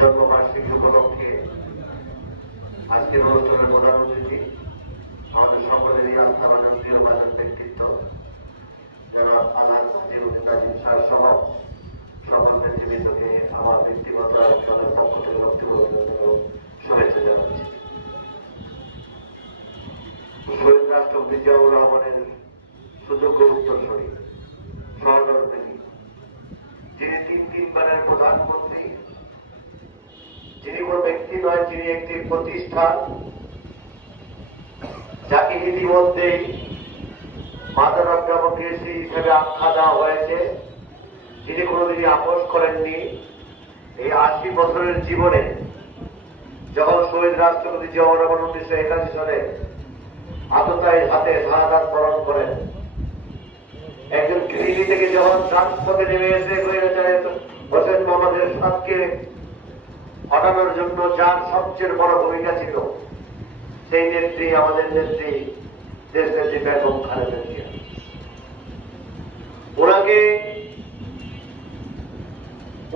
জন্মবার্ষিকী উপলক্ষে আজকের অনুষ্ঠানের প্রধান অতিথি আমাদের সকলেরই আস্থাভাজন প্রিয়বাদের ব্যক্তিত্ব যারা আলহাজ নাজিম শাহ সহ সকল নেতৃবৃন্দকে আমার ব্যক্তিগত আয়োজনের পক্ষ থেকে বক্তব্য শুভেচ্ছা জানাচ্ছি। শহীদ রাষ্ট্রপতি জিয়াউর রহমানের সুযোগ্য উত্তরসূরি সহধর্মিনী, যিনি তিনবারের প্রধানমন্ত্রী, যিনি কোন ব্যক্তি নয়, যিনি একটি প্রতিষ্ঠান, যাকে ইতিমধ্যেই মাদার অফ ডেমোক্রেসি হিসেবে আখ্যা দেওয়া হয়েছে, যিনি কোনদিনই আপোষ করেননি। এই ৮০ বছরের জীবনে যখন শহীদ রাষ্ট্রপতি জিয়াউর রহমান 1981 সালে আততায়ীর হাতে শাহাদাত বরণ করেন, একজন গৃহিণী থেকে যখন ট্রান্সপোর্টে নেমে এসে হোসেন মোহাম্মদের সাথকে হটানোর জন্য যার সবচেয়ে বড় ভূমিকা ছিল, সেই নেত্রী আমাদের নেত্রী দেশ নেত্রী বেগম খালেদা জিয়া। ওনাকে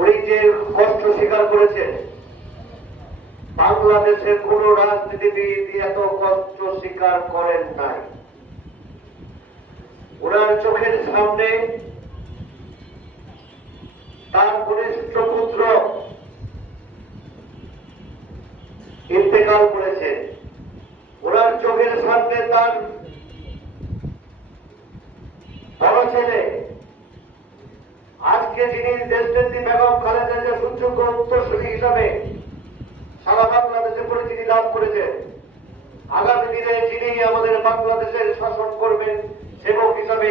উনি যে কষ্ট স্বীকার করেছেন, বাংলাদেশের কোন রাজনীতিবিদ এত কষ্ট স্বীকার করেন নাই। ওনার চোখের সামনে তার কনিষ্ঠ পুত্র ইন্তেকাল করেছে, ওনার চোখের সামনে তার বড় ছেলে, আজকে যিনি দেশনেত্রী বেগম খালেদা জিয়ার সুযোগ্য উত্তরসূরি হিসাবে সারা বাংলাদেশে পরিচিতি লাভ করেছেন, আগামী দিনে যিনি আমাদের বাংলাদেশের শাসন করবেন সেবক হিসাবে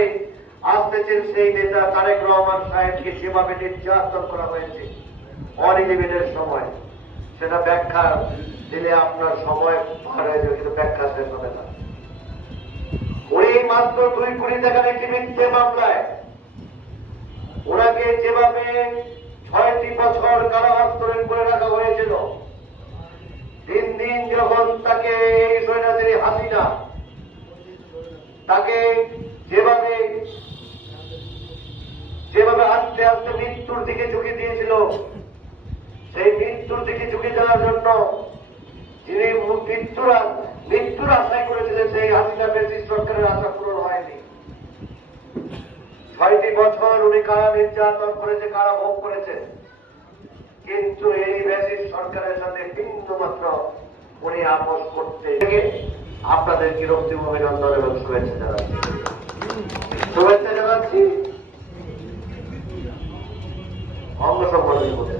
আসতেছেন, সেই নেতা তারেক রহমান সাহেবকে যেভাবে নির্যাতন করা হয়েছে অনিলিমিটের সময়, সেটা ব্যাখ্যা দিলে আপনার সময় পার হয়ে যাবে, কিন্তু ব্যাখ্যা শেষ হবে না। উনি মাত্র 2 কোটি টাকার একটি মিথ্যে মামলায় ওনাকে যেভাবে 6টি বছর কারাবরণ করে রাখা হয়েছিল, দিন দিন যখন তাকে এই স্বৈরাচারী হাসিনা তাকে যেভাবে আস্তে আস্তে মৃত্যুর দিকে ঝুঁকি দিয়েছিল, সেই মৃত্যুর দিকে ঝুঁকি দেওয়ার জন্য যিনি মৃত্যুর আশায় করেছিলেন, সেই হাসিনা ফ্যাসিস্ট সরকারের আশা পূরণ হয়নি। 6টি বছর উনি কারা নির্যাতন করেছে, কারা ভোগ করেছে, কিন্তু এই ফ্যাসিস্ট সরকারের সাথে বিন্দুমাত্র উনি আপোষ করতে আপনাদের কি রক্তিম অভিনন্দন এবং শুভেচ্ছা জানাচ্ছি। অঙ্গ সংগঠনের মধ্যে